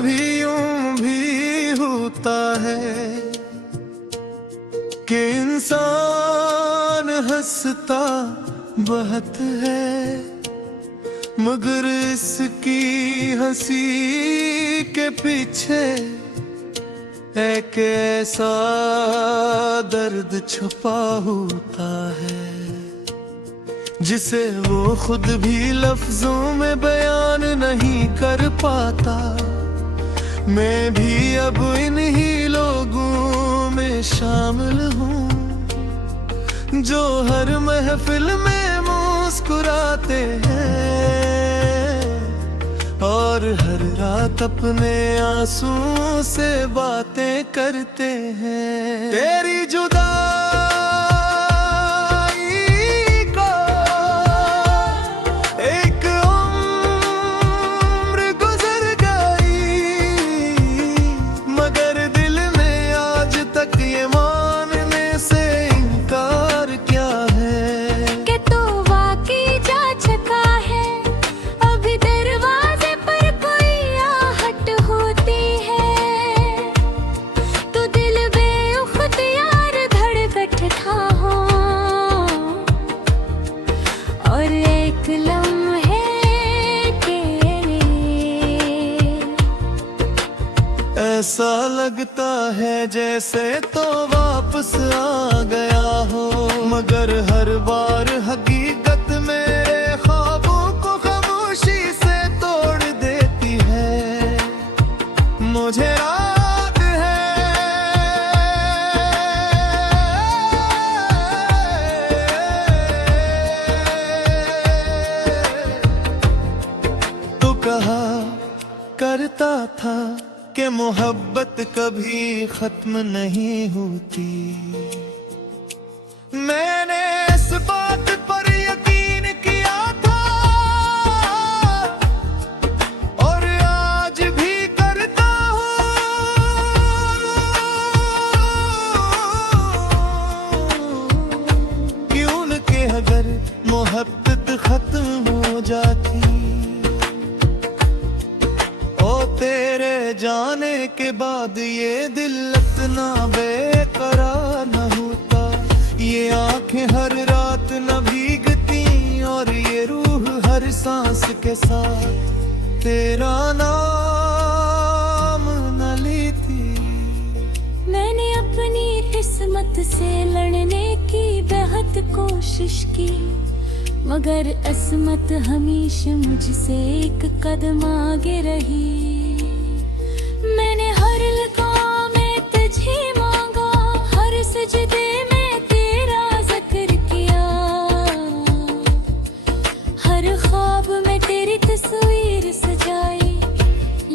कभी यूं भी होता है कि इंसान हंसता बहुत है, मगर इसकी हंसी के पीछे एक ऐसा दर्द छुपा होता है जिसे वो खुद भी लफ्जों में बयान नहीं कर पाता। मैं भी अब इन्हीं लोगों में शामिल हूँ जो हर महफिल में मुस्कुराते हैं और हर रात अपने आंसुओं से बातें करते हैं। तेरी जुदाई को एक उम्र गुजर गई, मगर दिल में आज तक ये मानने से इनकार क्या है कि तू वाकई जा चुका है। अभी दरवाजे पर कोई आहट होती है तो दिल बेख्तियार धड़कता था हो, और एक लम्हे के ऐसा लगता है जैसे तो वापस आ गया हो, मगर हर बार हकीकत मेरे ख्वाबों को खामोशी से तोड़ देती है। मुझे रात है तो कहा करता था कि मोहब्बत कभी खत्म नहीं होती। मैंने इस बात पर यकीन किया था और आज भी करता हूँ कि उनके अगर मोहब्बत खत्म हो जाती तेरे जाने के बाद ये दिल इतना बेकरार न होता, ये आंखें हर रात न भीगती और ये रूह हर सांस के साथ तेरा नाम न लेती। मैंने अपनी किस्मत से लड़ने की बेहद कोशिश की, मगर असमत हमेशा मुझसे एक कदम आगे रही। मैंने हर लगा में तुझे मांगा, हर सजदे में तेरा जिक्र किया, हर ख्वाब में तेरी तस्वीर सजाई,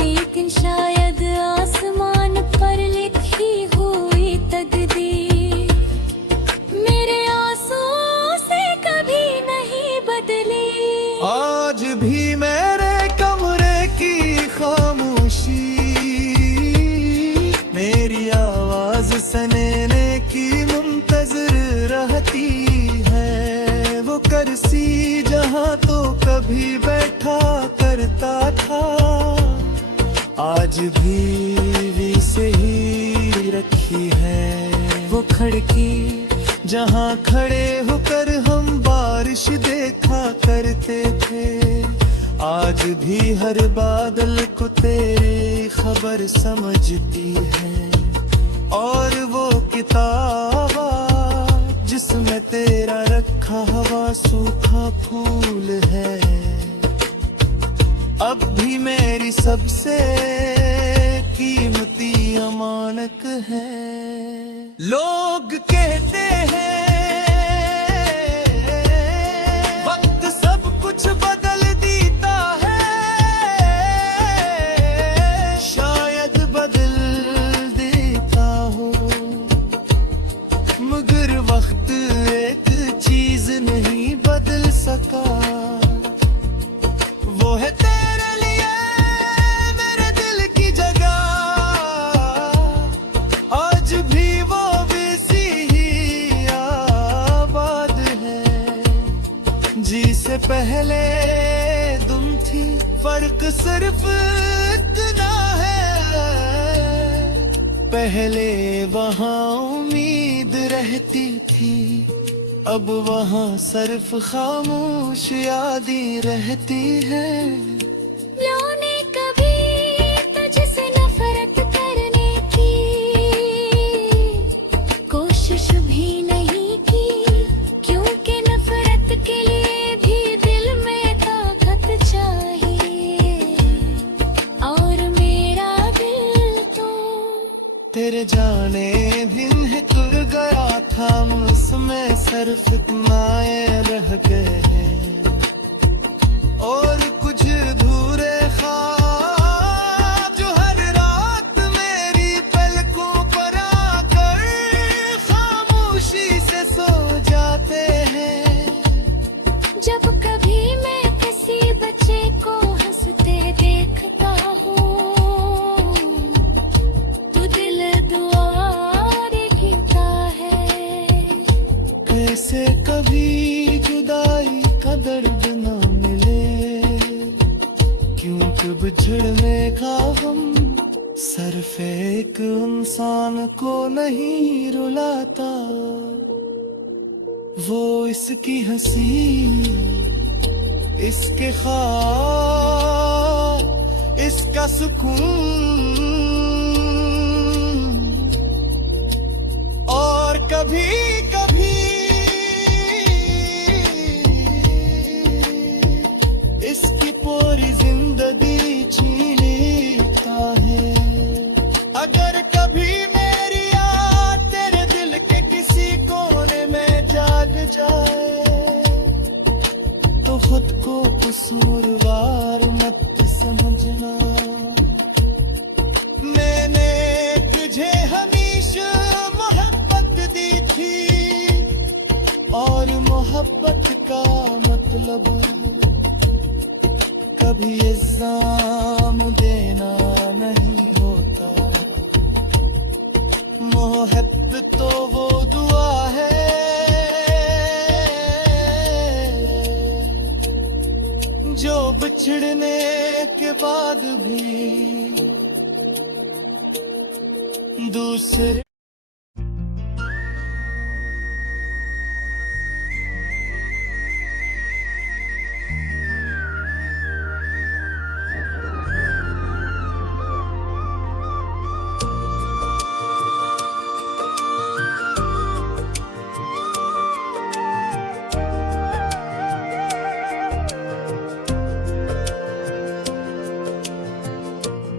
लेकिन शायद आसमान पर लिखी हुई तकदीर मेरे आंसुओं से कभी नहीं बदली। आज भी मेरे कमरे की खामोशी मेरी आवाज सुनने की मुंतजर रहती है। वो कुर्सी जहाँ तो कभी बैठा करता था आज भी से ही रखी है। वो खिड़की जहाँ खड़े होकर हम बारिश देखा करते थे आज भी हर बादल को तेरी खबर समझती है। और वो किताब जिसमें तेरा रखा हुआ सूखा फूल है अब भी मेरी सबसे कीमती अमानत है। लोग कहते हैं वक्त सब कुछ बदल देता है, शायद बदल देता हो, मगर वक्त एक चीज नहीं बदल सका। वो है तेरे लिए मेरे दिल की जगह, आज भी वो वैसी ही आबाद है जिसे पहले तुम थी। फर्क सिर्फ इतना है पहले वहाँ उम्मीद रहती थी, अब वहाँ सिर्फ खामोश यादें रहती है। मैंने कभी तुझसे नफरत करने की कोशिश भी नहीं की, क्योंकि नफरत के लिए भी दिल में ताकत चाहिए, और मेरा दिल तो तेरे जाने दिन है तुर गया था, मुझमें सिर्फ इतना ये रह गए हैं, और कुछ अधूरे ख्वाब जो हर रात मेरी पलकों पर आकर खामोशी से सो जाते हैं। जब कभी मैं किसी बच्चे को हंसते देखता हूँ, तो दिल दुआरे गिरता है। कैसे कभी जुदाई का दर्द न मिले, क्यों कब बिछड़ने का हम सिर्फ एक इंसान को नहीं रुलाता। वो इसकी हंसी, इसके ख्वाब, इसका सुकून, और कभी कभी इसकी पूरी जिंदगी छीन लेता है। अगर कभी मेरी याद तेरे दिल के किसी कोने में जाग जाए, तो खुद को कसूरवार मत समझना। मैंने तुझे हमेशा मोहब्बत दी थी, और मोहब्बत का मतलब कभी इल्जाम देना नहीं होता। मोहब्बत तो वो दुआ है जो बिछड़ने के बाद भी दूसरे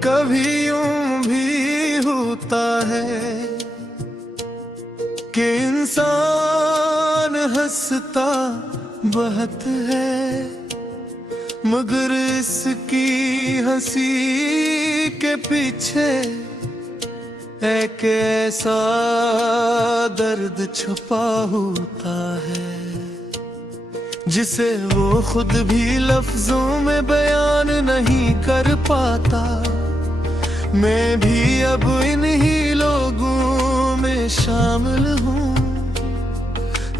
कभी यूं भी होता है कि इंसान हंसता बहुत है, मगर इसकी हंसी के पीछे एक ऐसा दर्द छुपा होता है, जिसे वो खुद भी लफ्जों में बयान नहीं कर पाता। मैं भी अब इन्हीं लोगों में शामिल हूँ,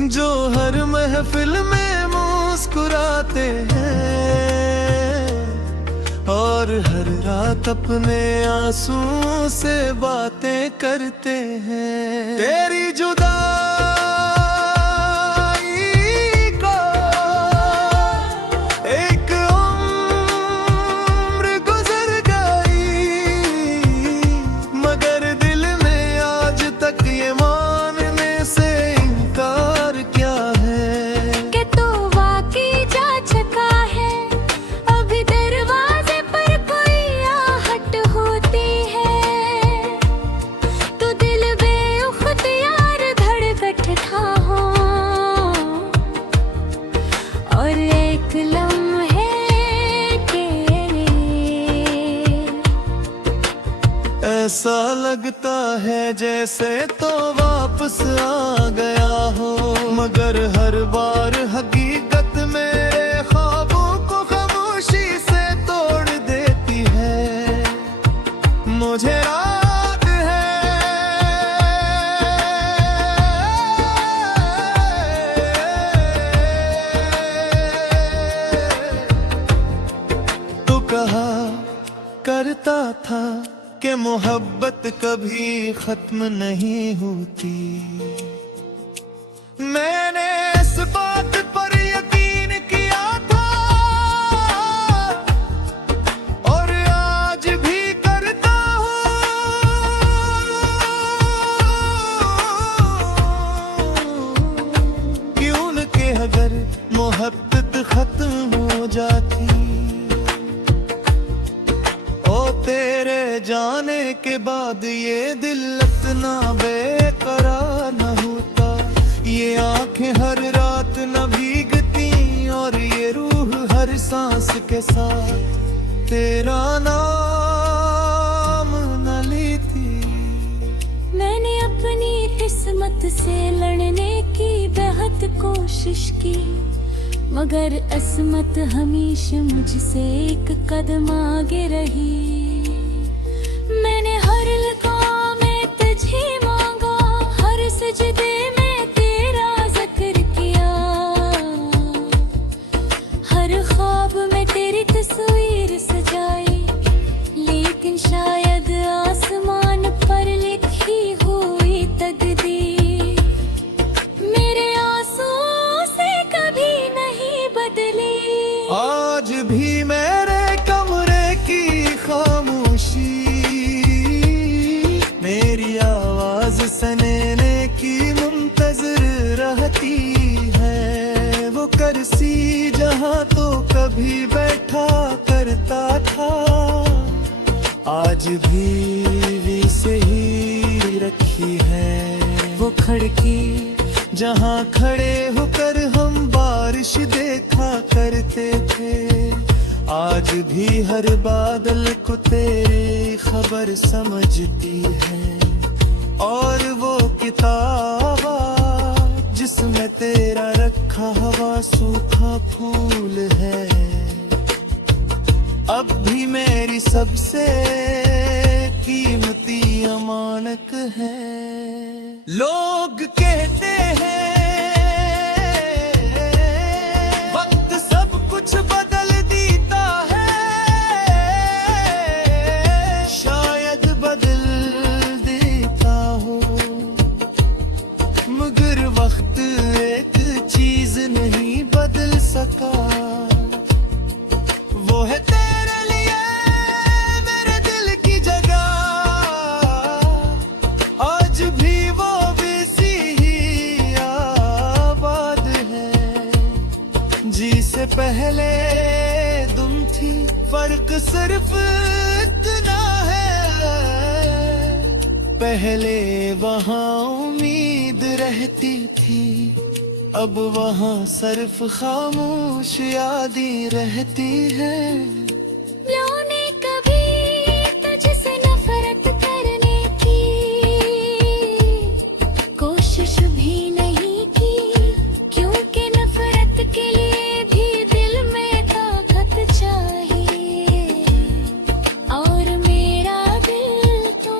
जो हर महफिल में मुस्कुराते हैं, और हर रात अपने आंसुओं से बातें करते हैं। तेरी जुदाई को एक उम्र गुजर गई, मगर दिल में आज तक ये मानने से इनकार क्या है कि तू वाकई जा चुका है। अभी दरवाजे पर कोई आहट होती है, तो दिल बेख्तियार धड़कता हो, और एक लम्हे के ऐसा लगता है जैसे तो वापस आ गया हो, मगर हर बार हकीकत मेरे ख्वाबों को खामोशी से तोड़ देती है। मुझे याद है तू कहा करता था कि मोहब्बत कभी खत्म नहीं होती। मैंने इस बात पर यकीन किया था और आज भी करता हूँ कि उनके अगर मोहब्बत खत्म हो जाती, तेरे जाने के बाद ये दिल इतना बेकरार न होता, ये आंखें हर रात न भीगती और ये रूह हर सांस के साथ तेरा नाम न लेती। मैंने अपनी किस्मत से लड़ने की बेहद कोशिश की, मगर असमत हमेशा मुझसे एक कदम आगे रही। मैंने हर लगा में तुझे मांगा, हर सजदे में तेरा जिक्र किया, हर ख्वाब में तेरी तस्वीर सजाई, लेकिन शायद आसमान पर लिखी हुई तकदीर मेरे आंसू से कभी नहीं बदली। आज भी मेरे कमरे की खामोशी मेरी आवाज सुनने की मुंतजर रहती है। वो कुर्सी जहाँ तो कभी बैठा करता था, आज भी से ही रखी है। वो खिड़की जहाँ खड़े होकर हम बारिश देखा करते थे, आज भी हर बादल को तेरी खबर समझती है। और वो किताबा जिसमें तेरा रखा हुआ सूखा फूल है, अब भी मेरी सबसे कीमती अमानत है। लोग कहते हैं वक्त सब कुछ बदल देता है, शायद बदल देता हो, मगर वक्त एक चीज नहीं बदल सका। वो है तेरे लिए मेरे दिल की जगह, आज भी वो वैसी ही आबाद है जिसे पहले तुम थी। फर्क सिर्फ इतना है, पहले वहाँ उम्मीद रहती थी, अब वहाँ सिर्फ खामोश यादें रहती है। मैंने कभी तुझसे नफरत करने की कोशिश भी नहीं की, क्योंकि नफरत के लिए भी दिल में ताकत चाहिए, और मेरा दिल तो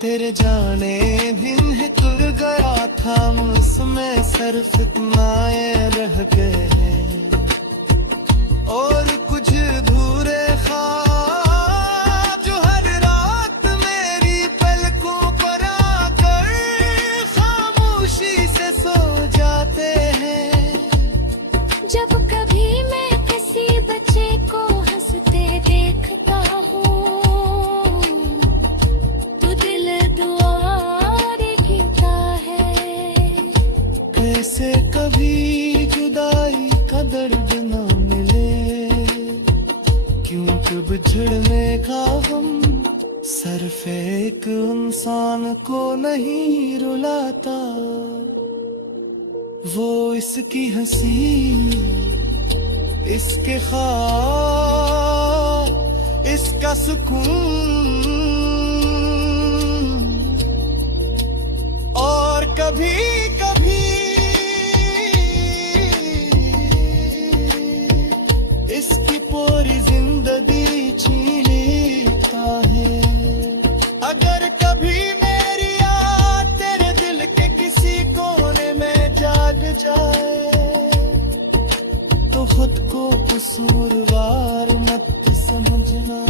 तेरे जाने दिन है खुल गया था, उसमें सिर्फ इतना ये रह गए हैं, और कुछ अधूरे ख्वाब जो हर रात मेरी पलकों पर आकर खामोशी से सो जाते हैं। जब कभी मैं किसी बच्चे को हंसते देखता हूँ, तो दिल दुआ देता है। कैसे कभी जुदाई का दर्द ना मिले, क्यों कब झड़ने का हम सिर्फ एक इंसान को नहीं रुलाता। वो इसकी हंसी, इसके ख्वाब, इसका सुकून, और कभी कभी इसकी पूरी जिंदगी छीन लेता है। अगर कभी मेरी याद तेरे दिल के किसी कोने में जाग जाए, तो खुद को कसूरवार मत समझना।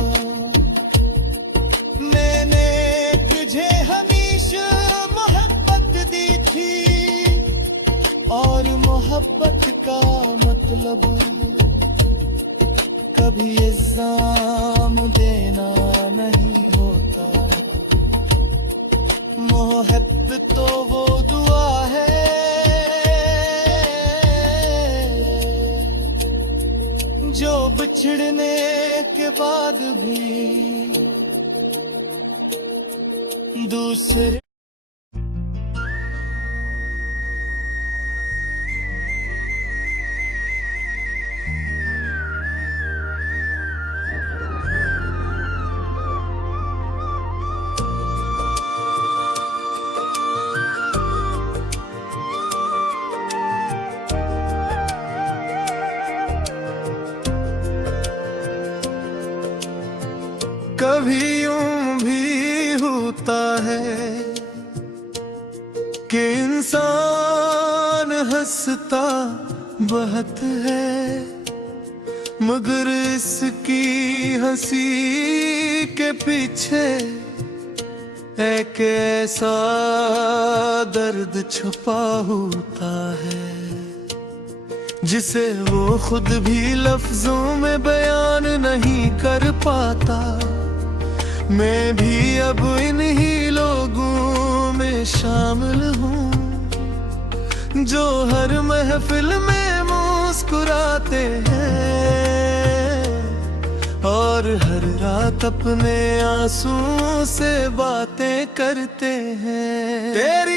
मैंने एक मतलब कभी इल्जाम देना नहीं होता। मोहब्बत तो वो दुआ है जो बिछड़ने के बाद भी दूसरे कभी यूं भी होता है कि इंसान हंसता बहुत है, मगर इसकी हंसी के पीछे एक ऐसा दर्द छुपा होता है जिसे वो खुद भी लफ्जों में बयान नहीं कर पाता। मैं भी अब इन्हीं लोगों में शामिल हूँ जो हर महफिल में मुस्कुराते हैं और हर रात अपने आंसुओं से बातें करते हैं। तेरे